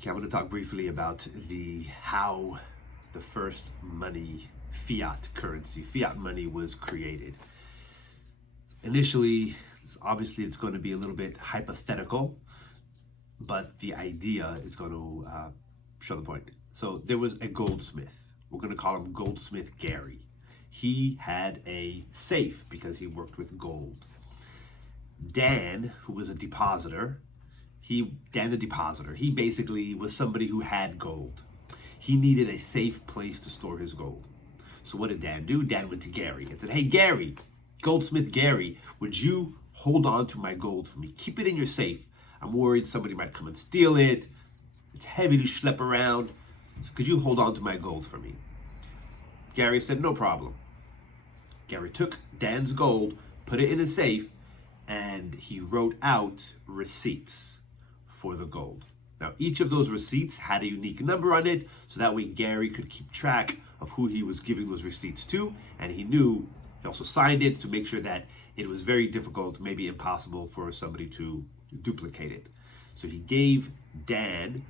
Okay, I'm going to talk briefly about how the first money, fiat currency, fiat money was created. Initially, obviously, it's going to be a little bit hypothetical, but the idea is going to show the point. So there was a goldsmith. We're going to call him Goldsmith Gary. He had a safe because he worked with gold. Dan, who was a depositor, Dan the depositor, he basically was somebody who had gold. He needed a safe place to store his gold. So what did Dan do? Dan went to Gary and said, "Hey, Gary, Goldsmith Gary, would you hold on to my gold for me? Keep it in your safe. I'm worried somebody might come and steal it. It's heavy to schlep around. So could you hold on to my gold for me?" Gary said, "No problem." Gary took Dan's gold, put it in a safe, and he wrote out receipts for the gold. Now, each of those receipts had a unique number on it, so that way Gary could keep track of who he was giving those receipts to, and he also signed it to make sure that it was very difficult, maybe impossible for somebody to duplicate it. So he gave Dan,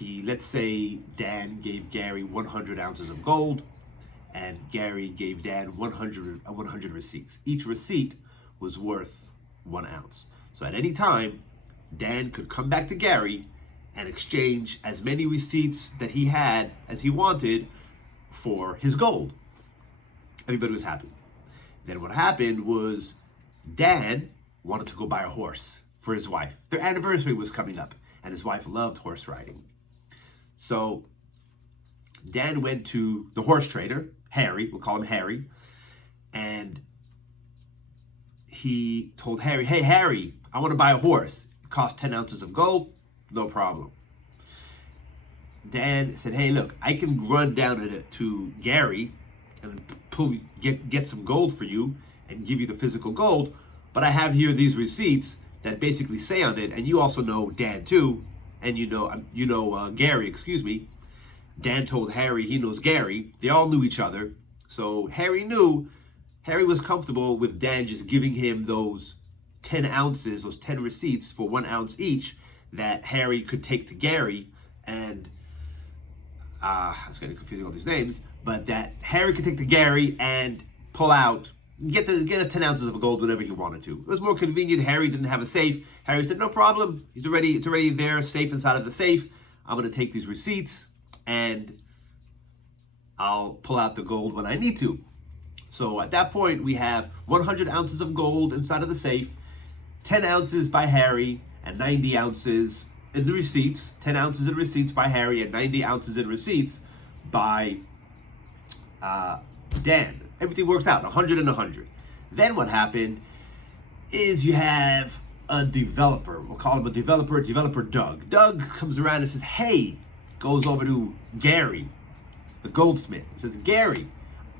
let's say Dan gave Gary 100 ounces of gold, and Gary gave Dan 100 receipts. Each receipt was worth 1 ounce. So at any time, Dan could come back to Gary and exchange as many receipts that he had as he wanted for his gold. Everybody was happy. Then what happened was Dan wanted to go buy a horse for his wife. Their anniversary was coming up, and his wife loved horse riding. So Dan went to the horse trader, Harry, we'll call him Harry, and he told Harry, "Hey, Harry, I want to buy a horse. It costs 10 ounces of gold, no problem." Dan said, "Hey, look, I can run down to Gary and get some gold for you and give you the physical gold, but I have here these receipts that basically say on it, and you also know Dan too, and you know Gary, excuse me." Dan told Harry he knows Gary. They all knew each other. So Harry was comfortable with Dan just giving him those 10 ounces, those 10 receipts for 1 ounce each that Harry could take to Gary, and it's getting confusing all these names, but that Harry could take to Gary and pull out, get the 10 ounces of gold whenever he wanted to. It was more convenient. Harry didn't have a safe. Harry said, "No problem. It's already there, safe inside of the safe. I'm going to take these receipts and I'll pull out the gold when I need to." So at that point, we have 100 ounces of gold inside of the safe, 10 ounces by Harry, and 90 ounces in the receipts. 10 ounces in receipts by Harry, and 90 ounces in receipts by Dan. Everything works out, 100 and 100. Then what happened is you have a developer. We'll call him a developer Doug. Doug comes around and says, "Hey," goes over to Gary, the goldsmith. He says, "Gary,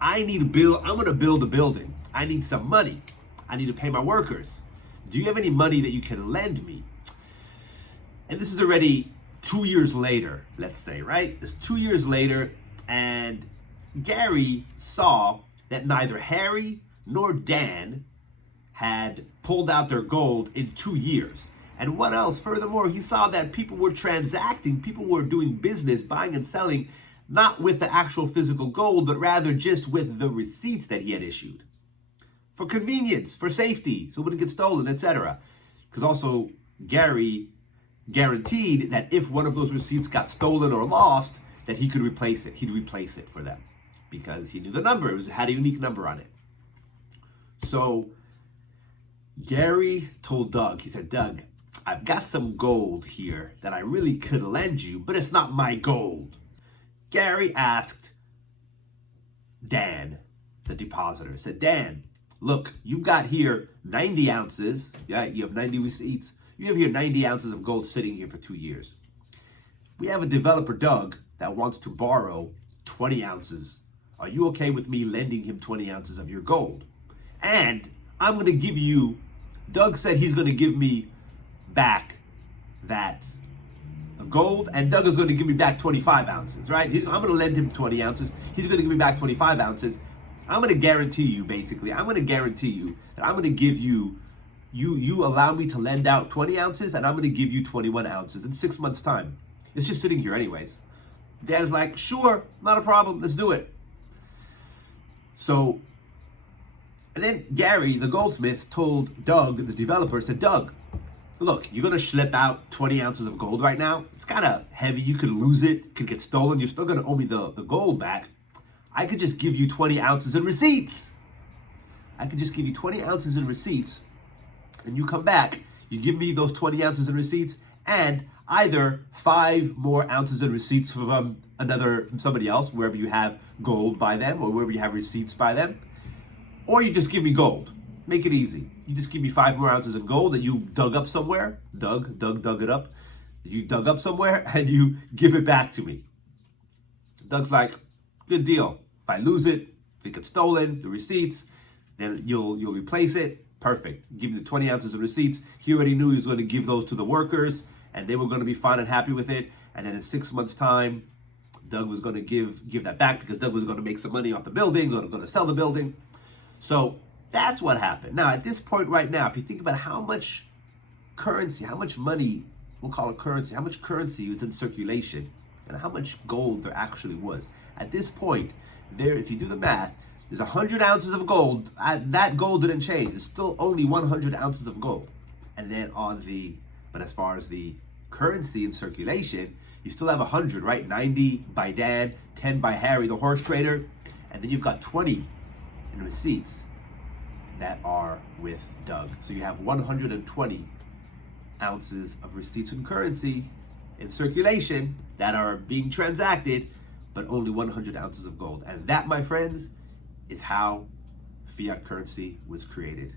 I'm going to build a building. I need some money. I need to pay my workers. Do you have any money that you can lend me?" And this is already 2 years later, let's say, right? It's 2 years later, and Gary saw that neither Harry nor Dan had pulled out their gold in 2 years. And what else? Furthermore, he saw that people were transacting, people were doing business, buying and selling, not with the actual physical gold, but rather just with the receipts that he had issued. For convenience, for safety, so it wouldn't get stolen, etc. Because also, Gary guaranteed that if one of those receipts got stolen or lost, that he could replace it. He'd replace it for them because he knew the number. It had a unique number on it. So Gary told Doug, he said, "Doug, I've got some gold here that I really could lend you, but it's not my gold." Gary asked Dan, the depositor, said, "Dan, look, you've got here 90 ounces. Yeah, you have 90 receipts. You have here 90 ounces of gold sitting here for 2 years. We have a developer, Doug, that wants to borrow 20 ounces. Are you okay with me lending him 20 ounces of your gold? And I'm going to give you," Doug said he's going to give me back the gold, and Doug is going to give me back 25 ounces, right? I'm going to lend him 20 ounces. He's going to give me back 25 ounces. I'm going to guarantee you, basically, that I'm going to give you you allow me to lend out 20 ounces, and I'm going to give you 21 ounces in 6 months' time. It's just sitting here anyways. Dan's like, sure, not a problem, let's do it. So, and then Gary, the goldsmith, told Doug, the developer, said, Doug, look, you're going to schlep out 20 ounces of gold right now. It's kind of heavy. You could lose it, could get stolen. You're still going to owe me the gold back. I could just give you 20 ounces in receipts. I could just give you 20 ounces in receipts, and you come back, you give me those 20 ounces in receipts, and either 5 more ounces in receipts from somebody else, wherever you have gold by them, or wherever you have receipts by them, or you just give me gold. Make it easy. You just give me 5 more ounces of gold that you dug up somewhere. Doug dug it up. You dug up somewhere, and you give it back to me. Doug's like, good deal. If I lose it, if it gets stolen, the receipts, then you'll replace it. Perfect. Give me the 20 ounces of receipts. He already knew he was going to give those to the workers, and they were going to be fine and happy with it. And then in 6 months' time, Doug was going to give that back because Doug was going to make some money off the building, going to sell the building. So that's what happened. Now, at this point right now, if you think about how much currency, how much money, we'll call it currency, how much currency was in circulation, and how much gold there actually was. At this point, there, if you do the math, there's 100 ounces of gold. That gold didn't change. There's still only 100 ounces of gold. And then but as far as the currency in circulation, you still have 100, right? 90 by Dan, 10 by Harry, the horse trader, and then you've got 20 in receipts that are with Doug. So you have 120 ounces of receipts and currency in circulation that are being transacted, but only 100 ounces of gold. And that, my friends, is how fiat currency was created.